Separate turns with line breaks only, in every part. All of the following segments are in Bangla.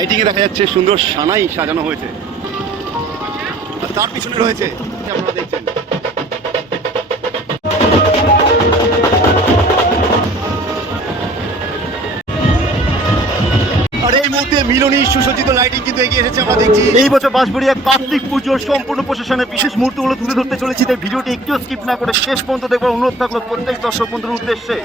লাইটিং এ দেখা যাচ্ছে সুন্দর সানাই সাজানো হয়েছে। তার পিছনে রয়েছে আপনারা দেখছেন। মুহূর্তে মিলনী সুসজ্জিত লাইটিং কিন্তু এগিয়ে এসেছে দেখছি। এই বছর কার্তিক পুজোর প্রশাসনের বিশেষ তুলে ধরতে ভিডিওটি একটু স্কিপ না করে শেষ পর্যন্ত দেখবার অনুরোধ থাকল প্রত্যেক দর্শক বন্ধুর উদ্দেশ্যে।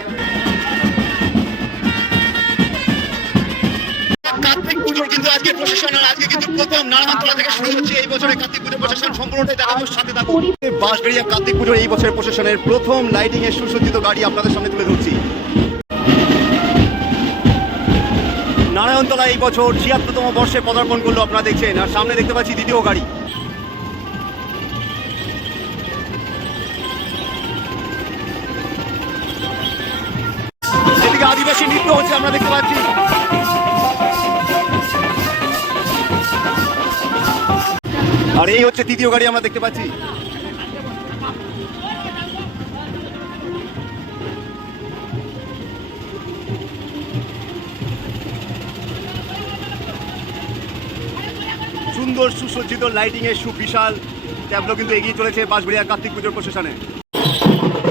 কার্তিক পুজোর কিন্তু আজকে প্রশাসনের আজকে কিন্তু প্রথম নারায়ণতলা থেকে শুরু হচ্ছে এই বছরের কার্তিক পুজোর প্রশাসন সম্পূর্ণটাই দেখাবো সাথে থাকুন। বাঁশবেড়িয়া কার্তিক পুজোর এই বছরের প্রশাসনের প্রথম লাইটিং এর সুসজ্জিত গাড়ি আপনাদের সামনে তুলে ধরছি। নারায়ণতলা এই বছর ছিয়াত্তরতম বর্ষে পদার্পণ করল আপনারা দেখছেন আর সামনে দেখতে পাচ্ছি দ্বিতীয় গাড়ি। এদিকে আদিবাসী নৃত্য হচ্ছে আমরা দেখতে পাচ্ছি। আর এই হচ্ছে তৃতীয় গাড়ি আমরা দেখতে পাচ্ছি। সুন্দর সুসজ্জিত লাইটিং এর সুবিশাল ট্যাবলো কিন্তু এগিয়ে চলেছে বাঁশবেড়িয়া কার্তিক পুজোর প্রশাসনে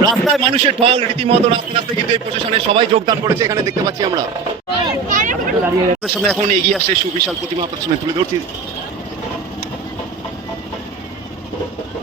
রাস্তায় মানুষের ঢল রীতিমতো রাস্তায় রাস্তায় কিন্তু এই প্রশাসনে সবাই যোগদান করেছে এখানে দেখতে পাচ্ছি আমরা। সামনে এখন এগিয়ে আসছে সুবিশাল প্রতিমা আপনাদের সামনে তুলে ধরছি। আমরা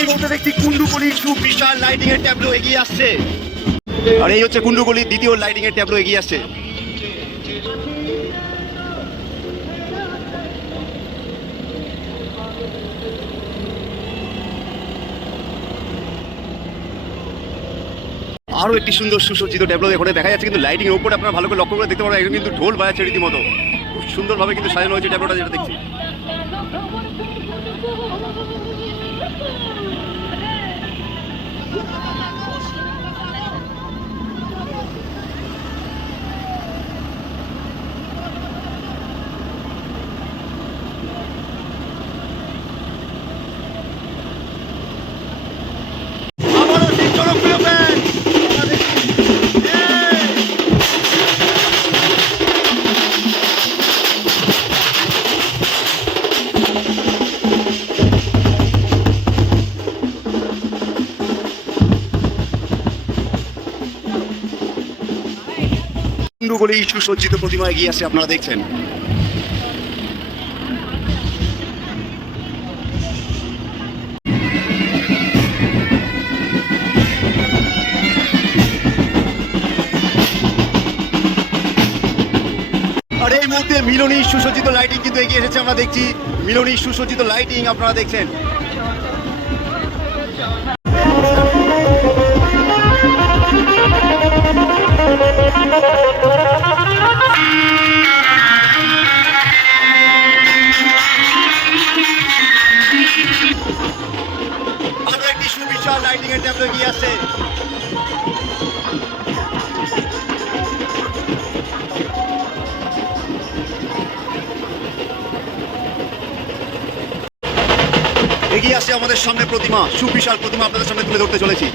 এই মুহূর্তে দেখছি কুন্ডুকলি সুবিশাল লাইটিং এর ট্যাবলো এগিয়ে আসছে। আর এই হচ্ছে কুন্ডুকলি দ্বিতীয় লাইটিং এর ট্যাবলো এগিয়ে আসছে। আরও একটি সুন্দর সুসজ্জিত ট্যাবলো এখানে দেখা যাচ্ছে, কিন্তু লাইটিং উপরে আপনারা ভালো করে লক্ষ্য করে দেখতে পারেন একদম কিন্তু ঢোল বাজাচ্ছে রীতিমতো। খুব সুন্দরভাবে কিন্তু সাজানো হয়েছে ট্যাবলোটা যেটা দেখছি। কুণ্ডুগুলি সুসজ্জিত প্রতিমা এগিয়ে আসছে আপনারা দেখছেন। আর এই মুহূর্তে মিলনী সুসজ্জিত লাইটিং কিন্তু এগিয়ে এসেছে, আমরা দেখছি মিলনী সুসজ্জিত লাইটিং আপনারা দেখছেন। এগিয়ে আসছে আমাদের সামনে প্রতিমা। সুবিশাল প্রতিমা আপনাদের সামনে তুলে ধরতে চলেছি।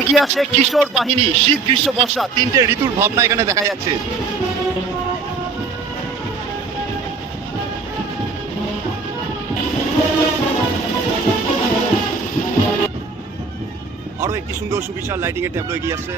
এগিয়ে আসছে কিশোর বাহিনী, শীত, গ্রীষ্ম, বর্ষা, তিনটে ঋতুর ভাবনা এখানে দেখা যাচ্ছে। আরও একটি সুন্দর সুবিশাল লাইটিং এর ট্যাবলো এগিয়ে আসছে।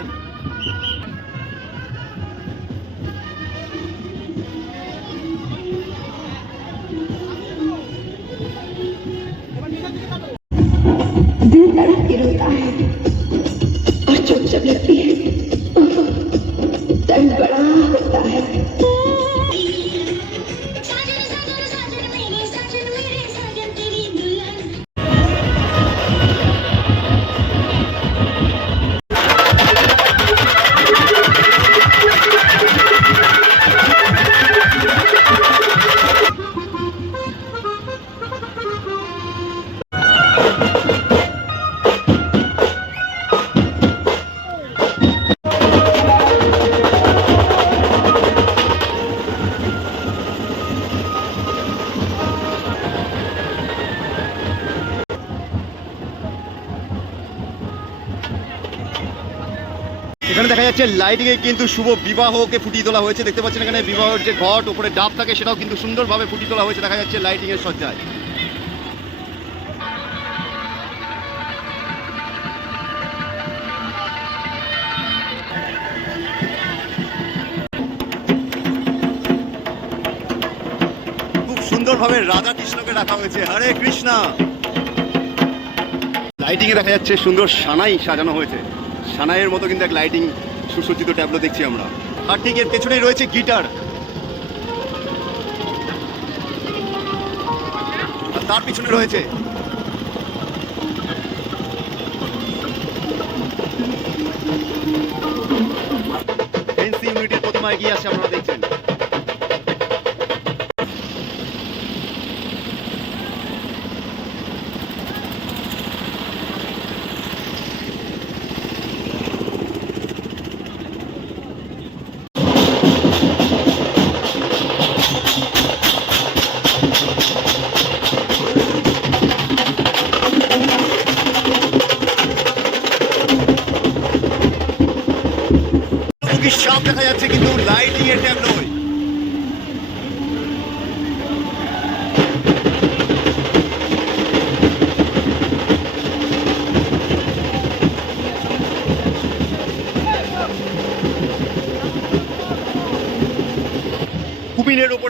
লাইটিং এ কিন্তু শুভ বিবাহকে ফুটিয়ে তোলা হয়েছে। দেখতে পাচ্ছেন এখানে বিবাহের যে ঘট, ওপরে ডাব থাকে, সেটাও কিন্তু সুন্দরভাবে ফুটিয়ে তোলা হয়েছে। দেখা যাচ্ছে লাইটিং এর সজ্জায়। সুন্দরভাবে রাধা কৃষ্ণকে রাখা হয়েছে। হরে কৃষ্ণা! লাইটিং এ দেখা যাচ্ছে সুন্দর সানাই সাজানো হয়েছে। সানাইয়ের মতো কিন্তু এক লাইটিং সুসজ্জিত ট্যাবলো দেখছি আমরা। ঠিক এর পেছনেই রয়েছে গিটার। আর তার পিছনে রয়েছে। এনসি ইউনিটের প্রতিমা এগিয়ে আসে, আমরা দেখছেন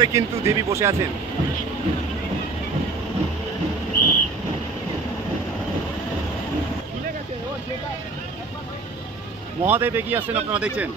ওপরে কিন্তু দেবী বসে আছেন। মহাদেব এগিয়ে আসছেন আপনারা দেখছেন।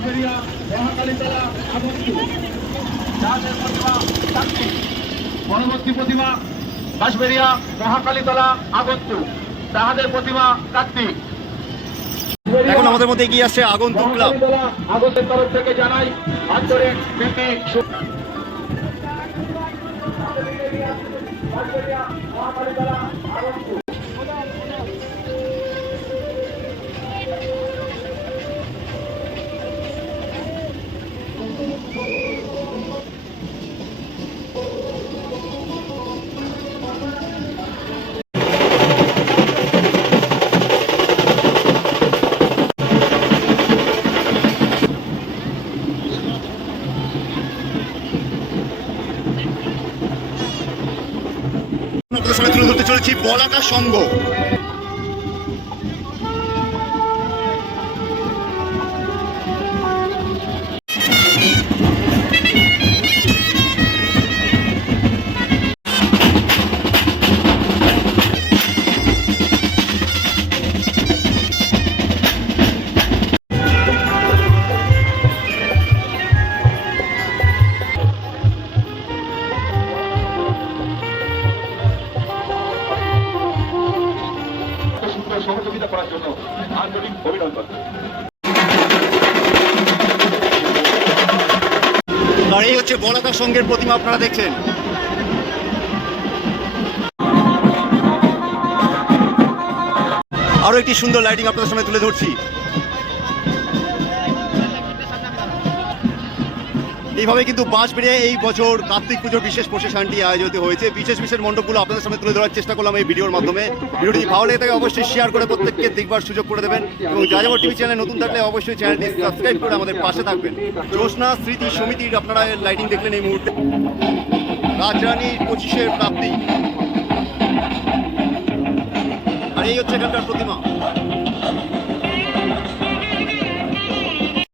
বাঁশবেড়িয়া মহাকালীতলা প্রতিমা চাকতি পরবর্তী প্রতিমা বাঁশবেড়িয়া মহাকালীতলা আগস্ত তাহাদের প্রতিমা কার্তিক।
এখন আমাদের মধ্যে এগিয়ে আসছে আগন্তুক ক্লাব।
আগস্টের তরফ থেকে জানাই আন্তরিক প্রীতি মহাকালীতলা আগস্ত
চলেছি এই সংঘের সঙ্গের প্রতিমা আপনারা দেখছেন। আরও একটি সুন্দর লাইটিং আপনাদের সামনে তুলে ধরছি। এইভাবে কিন্তু বাঁশ বেড়ে এই বছর কার্তিক পুজোর বিশেষ প্রসেশনটি আয়োজিত হয়েছে। বিশেষ বিশেষ মণ্ডপগুলো আপনাদের সামনে তুলে ধরার চেষ্টা করলাম এই ভিডিওর মাধ্যমে। ভিডিওটি ভালো লেগে থাকে অবশ্যই শেয়ার করে প্রত্যেককে দেখবার সুযোগ করে দেবেন এবং যা যাযাবর টিভি চ্যানেল নতুন থাকলে অবশ্যই চ্যানেলটি সাবস্ক্রাইব করে আমাদের পাশে থাকবেন। জ্যোৎস্না, স্মৃতি, সমিতির আপনারা লাইটিং দেখলেন এই মুহূর্তে। রাজরানীর পঁচিশের প্রাপ্তি। আর এই হচ্ছে এখানকার প্রতিমা।